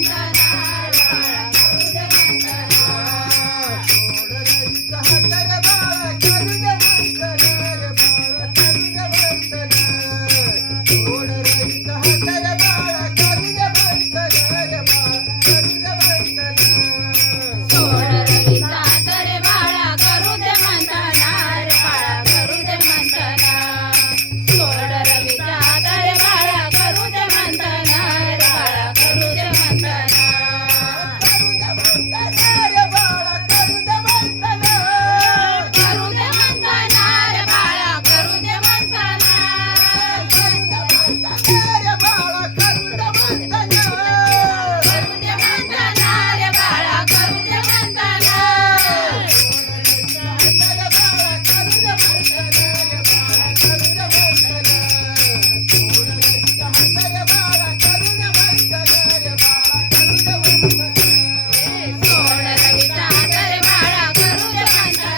ಬಂದನ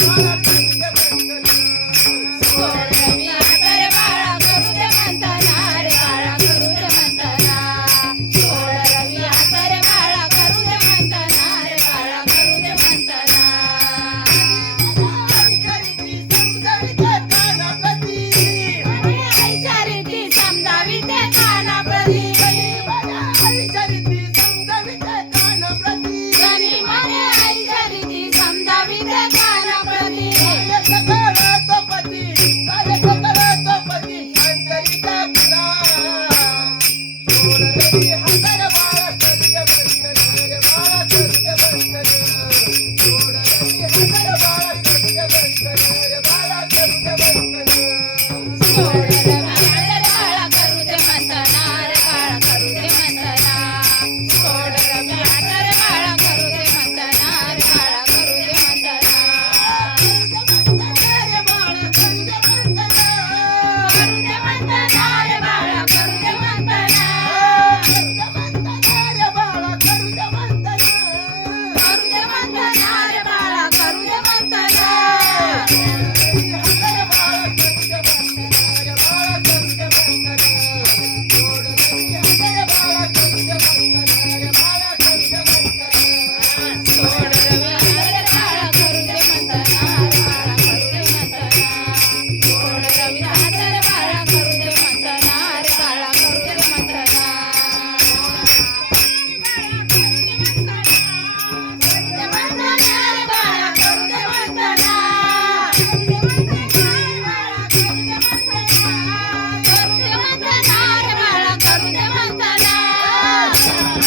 பாராட்டுங்க Thank you. Yeah.